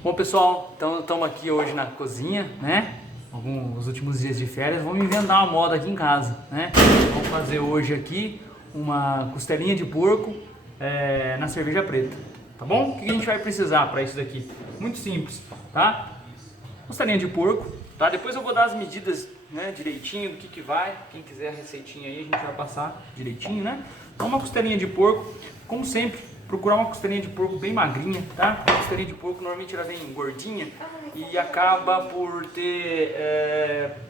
Bom pessoal, então estamos aqui hoje na cozinha, né? Alguns últimos dias de férias, vamos inventar uma moda aqui em casa, né? Vamos fazer hoje aqui uma costelinha de porco na cerveja preta, tá bom? O que a gente vai precisar para isso daqui? Muito simples, tá? Costelinha de porco, tá? Depois eu vou dar as medidas, né, direitinho do que vai. Quem quiser a receitinha aí, a gente vai passar direitinho, né? Então uma costelinha de porco, como sempre, procurar uma costelinha de porco bem magrinha, tá? A costelinha de porco normalmente ela vem gordinha e acaba por ter...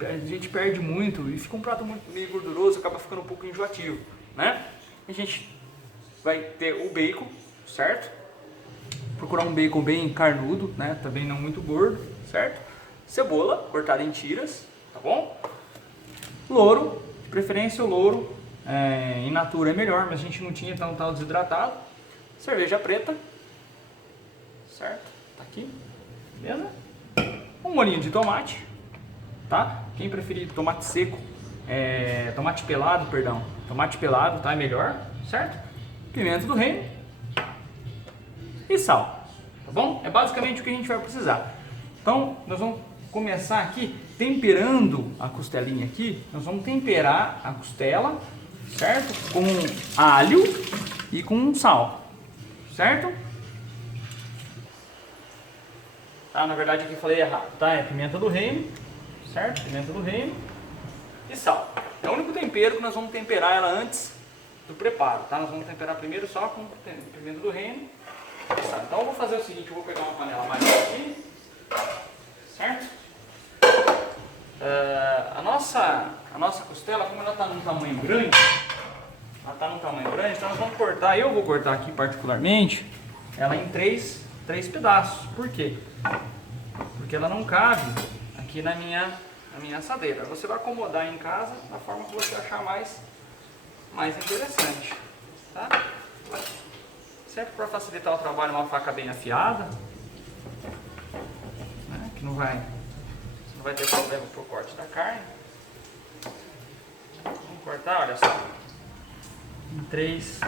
a gente perde muito e fica um prato meio gorduroso, acaba ficando um pouco enjoativo, né? A gente vai ter o bacon, certo? Procurar um bacon bem carnudo, né? Também não muito gordo, certo? Cebola cortada em tiras, tá bom? Louro, de preferência o louro in natura é melhor, mas a gente não tinha, então tá desidratado. Cerveja preta, certo? Tá aqui, beleza? Um molhinho de tomate, tá? Quem preferir tomate seco, tomate pelado, perdão, tomate pelado, tá? É melhor, certo? Pimenta do reino e sal, tá bom? É basicamente o que a gente vai precisar. Então, nós vamos começar aqui temperando a costelinha aqui. Nós vamos temperar a costela, certo? Com alho e com sal. Certo? Tá, na verdade aqui eu falei errado, tá? É pimenta do reino, certo? Pimenta do reino e sal. É o único tempero que nós vamos temperar ela antes do preparo, tá? Nós vamos temperar primeiro só com pimenta do reino e sal. Então eu vou fazer o seguinte, eu vou pegar uma panela maior aqui, certo? A nossa costela, como ela está num tamanho grande, então nós vamos cortar, eu vou cortar aqui particularmente, ela em três pedaços. Por quê? Porque ela não cabe aqui na minha assadeira. Você vai acomodar em casa da forma que você achar mais interessante, tá? Sempre para facilitar o trabalho, uma faca bem afiada, né? Que você não vai ter problema pro corte da carne. Vamos cortar, olha só. Em três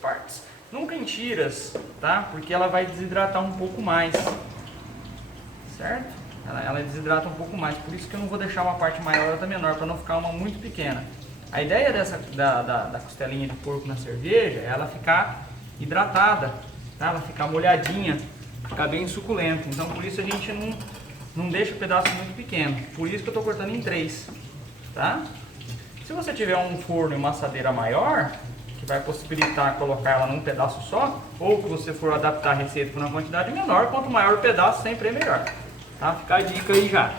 partes. Nunca em tiras, tá? Porque ela vai desidratar um pouco mais, certo? Ela desidrata um pouco mais, por isso que eu não vou deixar uma parte maior e outra menor, para não ficar uma muito pequena. A ideia da costelinha de porco na cerveja é ela ficar hidratada, tá? Ela ficar molhadinha, ficar bem suculenta. Então por isso a gente não deixa o pedaço muito pequeno. Por isso que eu estou cortando em três, tá? Se você tiver um forno e uma assadeira maior, que vai possibilitar colocar ela num pedaço só, ou que você for adaptar a receita para uma quantidade menor, quanto maior o pedaço sempre é melhor. Tá? Fica a dica aí já.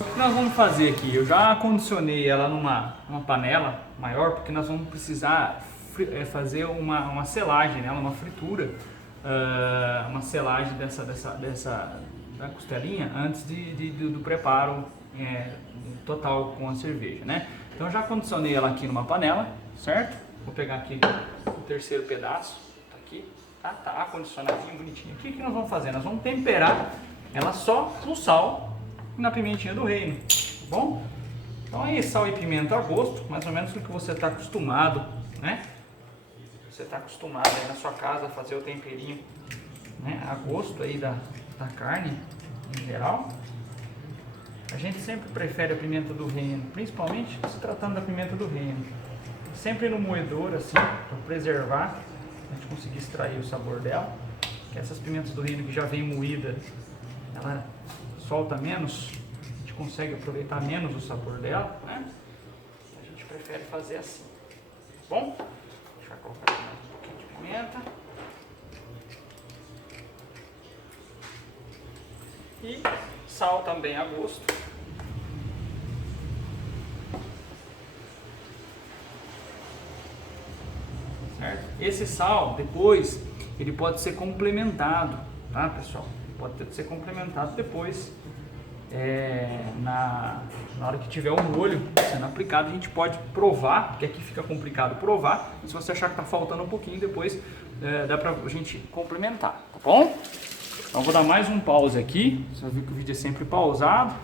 O que nós vamos fazer aqui? Eu já condicionei ela numa panela maior, porque nós vamos precisar fazer uma selagem nela, uma fritura, uma selagem da costelinha antes do preparo total com a cerveja, né? Então já condicionei ela aqui numa panela, certo? Vou pegar aqui o terceiro pedaço, tá aqui, tá condicionadinho, bonitinho. O que nós vamos fazer? Nós vamos temperar ela só no sal e na pimentinha do reino, tá bom? Então aí sal e pimenta a gosto, mais ou menos o que você está acostumado, né? Você está acostumado aí na sua casa a fazer o temperinho, né? A gosto aí da carne em geral. A gente sempre prefere a pimenta do reino, principalmente se tratando da pimenta do reino. Sempre no moedor, assim, para preservar, a gente conseguir extrair o sabor dela. Que essas pimentas do reino que já vem moída, ela solta menos, a gente consegue aproveitar menos o sabor dela, né? A gente prefere fazer assim, tá bom? Deixa eu colocar aqui mais um pouquinho de pimenta. E sal também a gosto. Certo? Esse sal, depois, ele pode ser complementado, tá, pessoal? Pode ser complementado depois, na hora que tiver o molho sendo aplicado, a gente pode provar, porque aqui fica complicado provar. Se você achar que está faltando um pouquinho, depois dá pra gente complementar, tá bom? Então vou dar mais um pause aqui. Você viu que o vídeo é sempre pausado,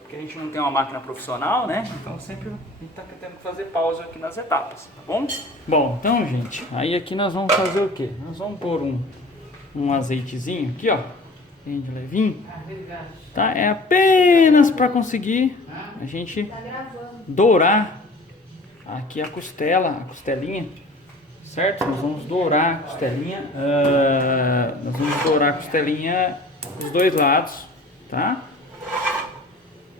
porque porque a gente não tem uma máquina profissional, né? Então sempre a gente está tendo que fazer pausa aqui nas etapas, tá bom? Bom, então gente, aí aqui nós vamos fazer o quê? Nós vamos pôr um azeitezinho aqui, ó, bem de levinho, tá? É apenas para conseguir a gente dourar aqui a costelinha, certo? Nós vamos dourar a costelinha, dos dois lados, tá?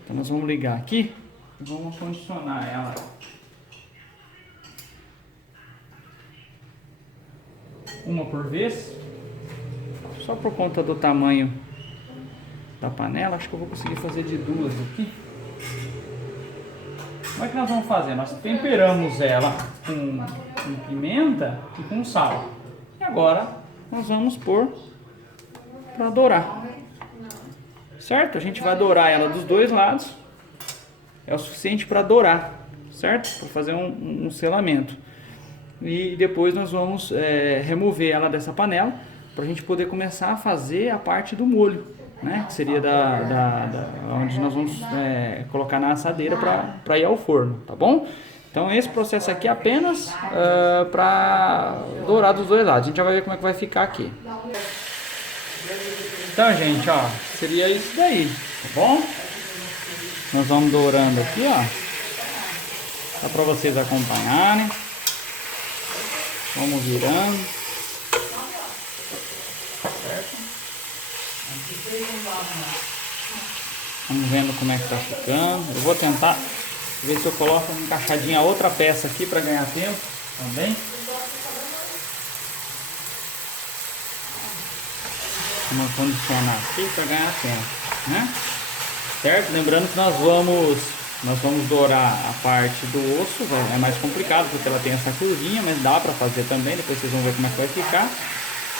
Então nós vamos ligar aqui e vamos condicionar ela. Uma por vez, só por conta do tamanho da panela, acho que eu vou conseguir fazer de duas aqui. Como é que nós vamos fazer? Nós temperamos ela com pimenta e com sal. E agora nós vamos pôr para dourar. Certo? A gente vai dourar ela dos dois lados. É o suficiente para dourar, certo? Para fazer um selamento. E depois nós vamos remover ela dessa panela para a gente poder começar a fazer a parte do molho, né? Que seria onde nós vamos colocar na assadeira para ir ao forno, tá bom? Então esse processo aqui é apenas para dourar dos dois lados. A gente já vai ver como é que vai ficar aqui. Então, gente, ó, seria isso daí, tá bom? Nós vamos dourando aqui, ó, só para vocês acompanharem. Vamos virando. Certo? Vamos vendo como é que tá ficando. Eu vou tentar ver se eu coloco encaixadinha outra peça aqui para ganhar tempo também. Vamos condicionar aqui para ganhar tempo, né? Certo? Lembrando que nós vamos dourar a parte do osso, é mais complicado porque ela tem essa curvinha, mas dá para fazer também, depois vocês vão ver como é que vai ficar.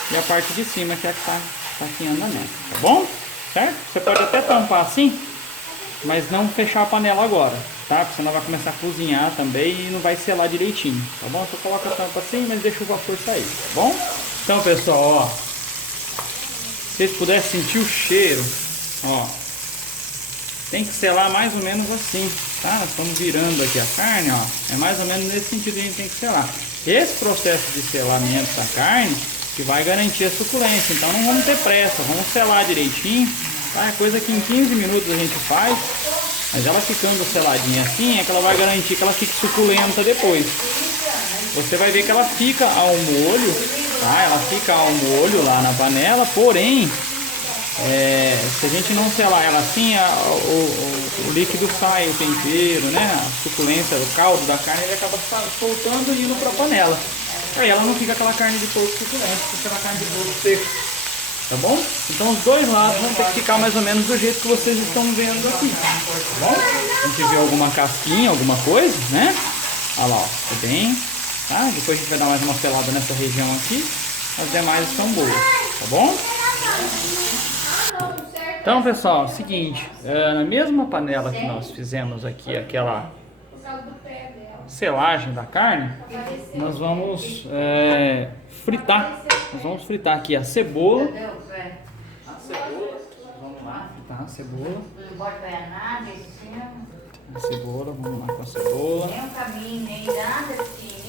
E a parte de cima que é a que tá aqui em andamento, tá bom? Certo? Você pode até tampar assim, mas não fechar a panela agora, tá? Porque senão vai começar a cozinhar também e não vai selar direitinho, tá bom? Você coloca a tampa assim, mas deixa o vapor sair, tá bom? Então, pessoal, ó, se vocês pudessem sentir o cheiro, ó, tem que selar mais ou menos assim, tá? Nós estamos virando aqui a carne, ó, é mais ou menos nesse sentido que a gente tem que selar. Esse processo de selamento da carne que vai garantir a suculência, então não vamos ter pressa, vamos selar direitinho, tá? É coisa que em 15 minutos a gente faz, mas ela ficando seladinha assim é que ela vai garantir que ela fique suculenta depois. Você vai ver que ela fica ao molho, tá? Ela fica ao molho lá na panela, porém, se a gente não selar ela assim, o líquido sai, o tempero, né? A suculência, o caldo da carne, ele acaba soltando e indo para a panela. Aí ela não fica aquela carne de porco suculenta, fica aquela carne de porco seco, tá bom? Então os dois lados vão ter que ficar mais ou menos do jeito que vocês estão vendo aqui, tá bom? A gente vê alguma casquinha, alguma coisa, né? Olha lá, ó, tá bem, tá? Depois a gente vai dar mais uma selada nessa região aqui, as demais estão boas, tá bom? Então, pessoal, é o seguinte, na mesma panela que nós fizemos aqui aquela selagem da carne, nós vamos fritar. Nós vamos fritar aqui a cebola. Vamos lá, fritar a cebola. Vamos lá com a cebola.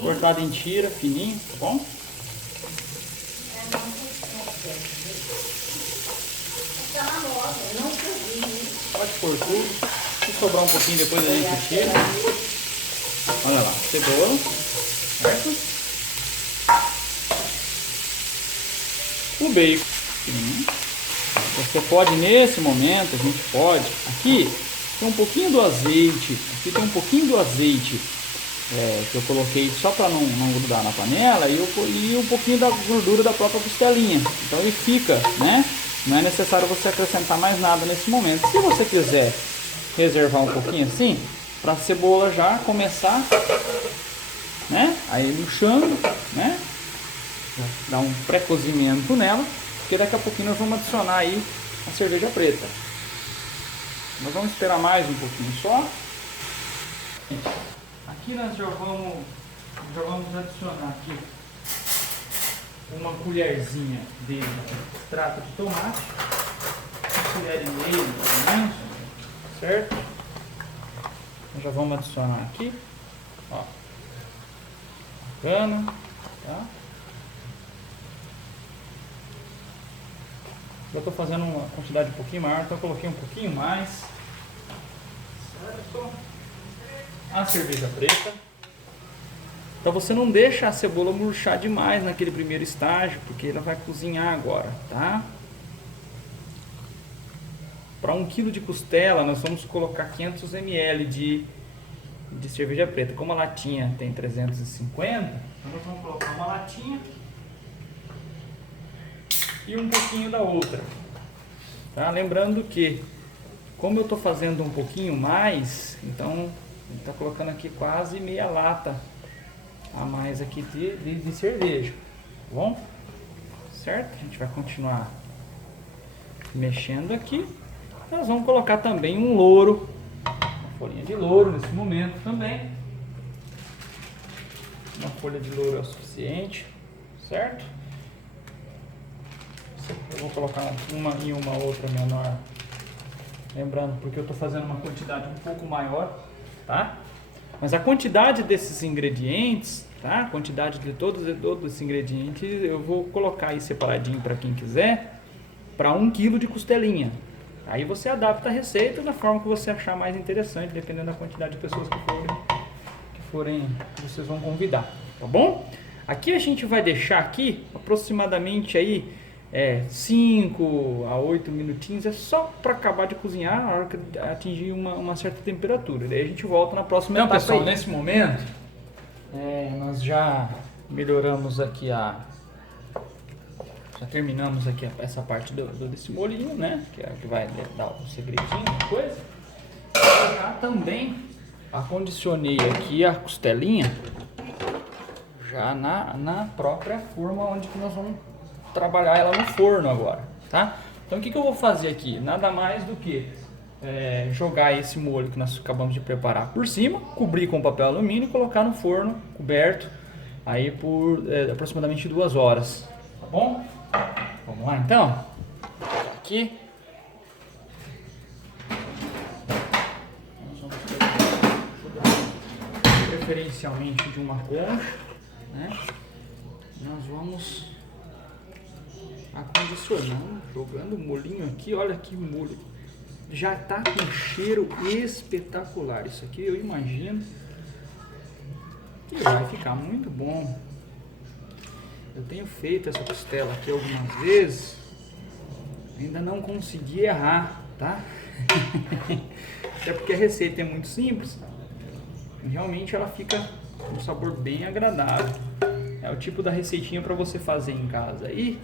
Cortada em tira, fininho, tá bom? Pode pôr tudo. Se sobrar um pouquinho depois a gente tira. Olha lá, cebola, certo? O bacon. Você pode nesse momento, a gente pode. Aqui tem um pouquinho do azeite. Aqui tem um pouquinho do azeite que eu coloquei só para não grudar na panela e um pouquinho da gordura da própria costelinha. Então ele fica, né? Não é necessário você acrescentar mais nada nesse momento. Se você quiser reservar um pouquinho assim, para a cebola já começar, né? Aí murchando, né? Dá um pré-cozimento nela, porque daqui a pouquinho nós vamos adicionar aí a cerveja preta. Nós vamos esperar mais um pouquinho só. Aqui nós já vamos adicionar aqui uma colherzinha de extrato de tomate, uma colher e meia, certo? Então já vamos adicionar aqui, ó, bacana, tá? Eu estou fazendo uma quantidade um pouquinho maior, então eu coloquei um pouquinho mais, certo? A cerveja preta. Então você não deixa a cebola murchar demais naquele primeiro estágio, porque ela vai cozinhar agora, tá? Para 1 kg de costela nós vamos colocar 500 ml de cerveja preta. Como a latinha tem 350, então nós vamos colocar uma latinha e um pouquinho da outra, tá? Lembrando que, como eu estou fazendo um pouquinho mais, então está colocando aqui quase meia lata a mais aqui de cerveja, tá bom? Certo? A gente vai continuar mexendo aqui. Nós vamos colocar também um louro, uma folhinha de louro nesse momento também. Uma folha de louro é o suficiente, certo? Eu vou colocar uma e uma outra menor, lembrando, porque eu estou fazendo uma quantidade um pouco maior, tá? Mas a quantidade desses ingredientes, tá? A quantidade de todos esses ingredientes eu vou colocar aí separadinho para quem quiser, para 1 kg de costelinha. Aí você adapta a receita da forma que você achar mais interessante, dependendo da quantidade de pessoas que vocês vão convidar, tá bom? Aqui a gente vai deixar aqui aproximadamente aí 5 a 8 minutinhos, é só para acabar de cozinhar na hora que atingir uma certa temperatura. Daí a gente volta na próxima etapa. Pessoal, nesse momento nós já melhoramos aqui já terminamos aqui essa parte desse molhinho, né? Que é o que vai dar o segredinho da coisa. Eu já também acondicionei aqui a costelinha já na própria forma onde que nós vamos trabalhar ela no forno agora, tá? Então o que eu vou fazer aqui? Nada mais do que jogar esse molho que nós acabamos de preparar por cima, cobrir com papel alumínio e colocar no forno coberto aí por aproximadamente 2 horas, tá bom? Vamos lá então? Aqui nós vamos pegar preferencialmente de uma concha, né? Nós vamos acondicionando, jogando o molhinho aqui. Olha que molho, já tá com um cheiro espetacular. Isso aqui eu imagino que vai ficar muito bom. Eu tenho feito essa costela aqui algumas vezes, ainda não consegui errar, tá? Até porque a receita é muito simples e realmente ela fica com um sabor bem agradável. É o tipo da receitinha para você fazer em casa aí.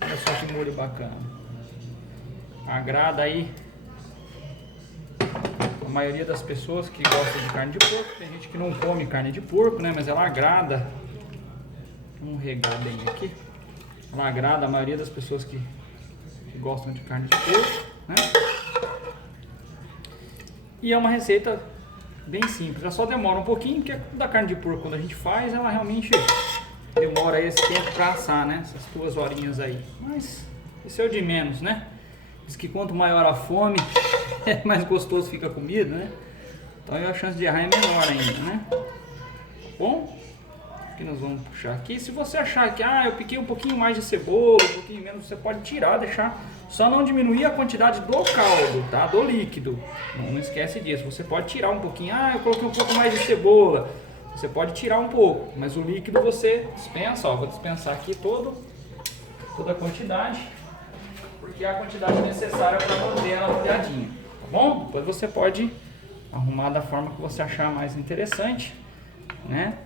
Olha só que molho bacana. Agrada aí a maioria das pessoas que gostam de carne de porco. Tem gente que não come carne de porco, né? Mas ela agrada. Vamos regar bem aqui. Ela agrada a maioria das pessoas que gostam de carne de porco, né? E é uma receita bem simples. Ela só demora um pouquinho, porque da carne de porco, quando a gente faz, ela realmente demora esse tempo para assar, né? Essas 2 horinhas aí. Mas esse é o de menos, né? Diz que quanto maior a fome, mais gostoso fica a comida, né? Então a chance de errar é menor ainda, né? Bom, aqui nós vamos puxar aqui. Se você achar que eu piquei um pouquinho mais de cebola, um pouquinho menos, você pode tirar, deixar. Só não diminuir a quantidade do caldo, tá? Do líquido. Não esquece disso. Você pode tirar um pouquinho. Eu coloquei um pouco mais de cebola. Você pode tirar um pouco, mas o líquido você dispensa. Ó, vou dispensar aqui toda a quantidade, porque é a quantidade necessária para manter ela molhadinha, tá bom? Depois você pode arrumar da forma que você achar mais interessante, né?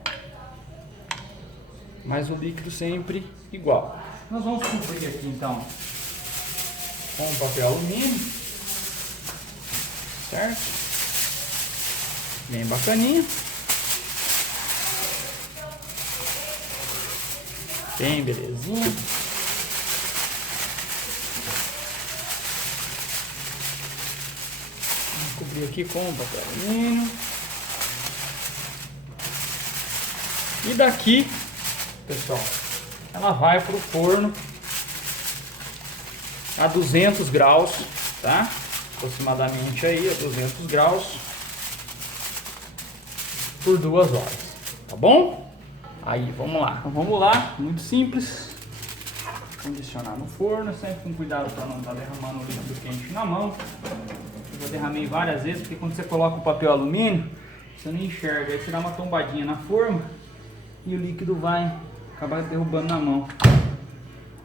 Mas o líquido sempre igual. Nós vamos cobrir aqui então com papel alumínio, certo? Bem bacaninha. Bem belezinha. Vamos cobrir aqui com papel alumínio. E daqui, pessoal, ela vai para o forno a 200 graus, tá? Aproximadamente aí a 200 graus. por 2 horas, tá bom? Aí, vamos lá. Então, vamos lá, muito simples. Condicionar no forno, sempre com cuidado para não estar derramando o líquido quente na mão. Eu já derramei várias vezes, porque quando você coloca o papel alumínio, você não enxerga. Aí você dá uma tombadinha na forma e o líquido vai acabar derrubando na mão.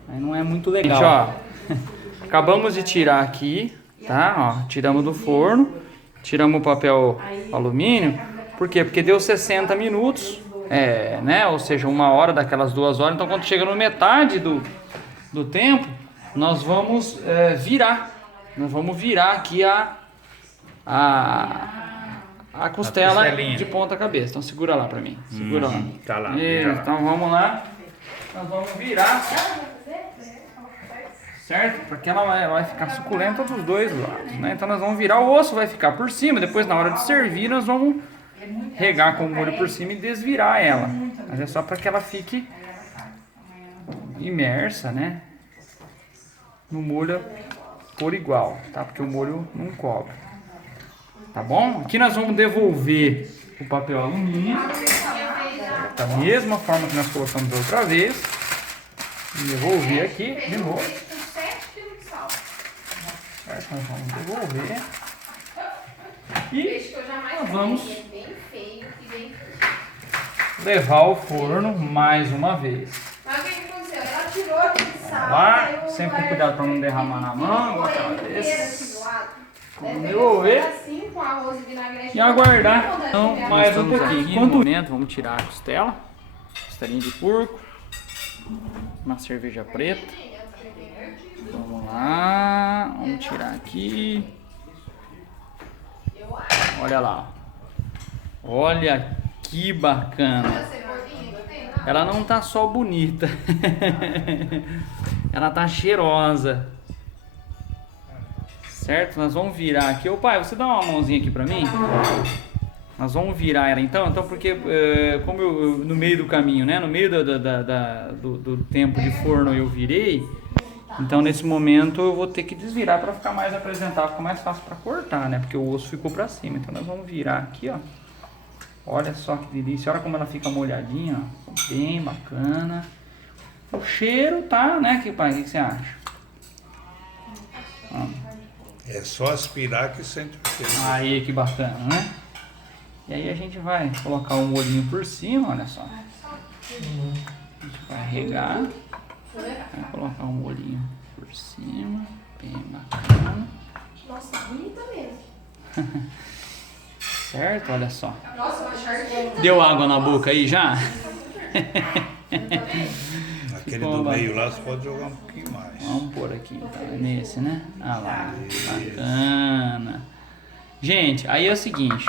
Aí não é muito legal. Gente, ó, acabamos de tirar aqui, tá? Ó, tiramos do forno, tiramos o papel alumínio. Por quê? Porque deu 60 minutos, né? Ou seja, 1 hora daquelas 2 horas. Então quando chega no metade do tempo, nós vamos virar. Nós vamos virar aqui a costela de ponta cabeça. Então segura lá pra mim. Segura lá. Tá lá. Então vamos lá. Nós vamos virar. Certo? Porque ela vai ficar suculenta dos 2 lados, né? Então nós vamos virar, o osso vai ficar por cima. Depois na hora de servir nós vamos regar com o molho por cima e desvirar ela. Mas é só para que ela fique imersa, né? No molho por igual, tá? Porque o molho não cobre. Tá bom? Aqui nós vamos devolver o papel alumínio da mesma forma que nós colocamos da outra vez. Devolver aqui de novo. Certo? Nós vamos devolver. E nós vamos levar ao forno mais uma vez. Mas o que aconteceu? Ela tirou aquele sal. Lá, sempre com cuidado para não derramar na mão, igual aquela vez. Vamos devolver e aguardar então, mais um pouquinho. Enquanto momento, vamos tirar a costela, costelinha de porco, uma cerveja preta. Vamos lá, vamos tirar aqui. Olha lá, olha que bacana. Ela não tá só bonita, ela tá cheirosa. Certo? Nós vamos virar aqui. Ô pai, você dá uma mãozinha aqui pra mim? Nós vamos virar ela então porque como eu no meio do caminho, né? No meio do tempo de forno eu virei. Então nesse momento eu vou ter que desvirar para ficar mais apresentável, ficar mais fácil para cortar, né? Porque o osso ficou para cima. Então nós vamos virar aqui, ó. Olha só que delícia. Olha como ela fica molhadinha, ó. Bem bacana. O cheiro tá, né, que pai? O que você acha? Ó. É só aspirar que sente o cheiro. Aí, que bacana, né? E aí a gente vai colocar o molhinho por cima, olha só. A gente vai regar. Vai colocar um molhinho por cima. Bem bacana. Nossa, bonita mesmo. Certo? Olha só. Nossa, uma charquinha. Deu água na boca aí já? Aquele do meio lá você pode jogar um pouquinho mais. Vamos pôr aqui então, nesse, né? Ah lá, bacana. Gente, aí é o seguinte.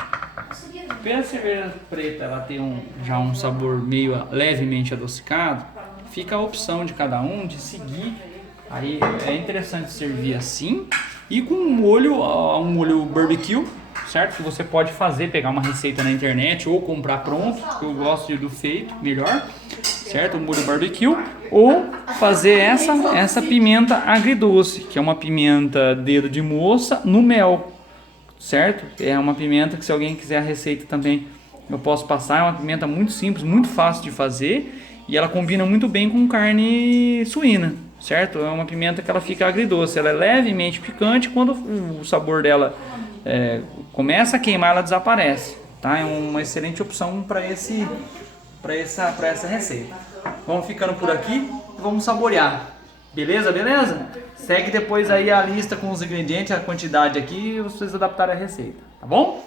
Pela cerveja preta ela tem já um sabor meio levemente adocicado, fica a opção de cada um de seguir. Aí é interessante servir assim e com um molho barbecue, certo? Que você pode fazer, pegar uma receita na internet ou comprar pronto, que eu gosto do feito, melhor, certo? Um molho barbecue, ou fazer essa pimenta agridoce, que é uma pimenta dedo de moça no mel, certo? É uma pimenta que se alguém quiser a receita também eu posso passar, é uma pimenta muito simples, muito fácil de fazer e ela combina muito bem com carne suína, certo? É uma pimenta que ela fica agridoce, ela é levemente picante, quando o sabor dela começa a queimar, ela desaparece, tá? É uma excelente opção para essa receita. Vamos ficando por aqui, vamos saborear. Beleza, beleza? Segue depois aí a lista com os ingredientes, a quantidade aqui, e vocês adaptarem a receita, tá bom?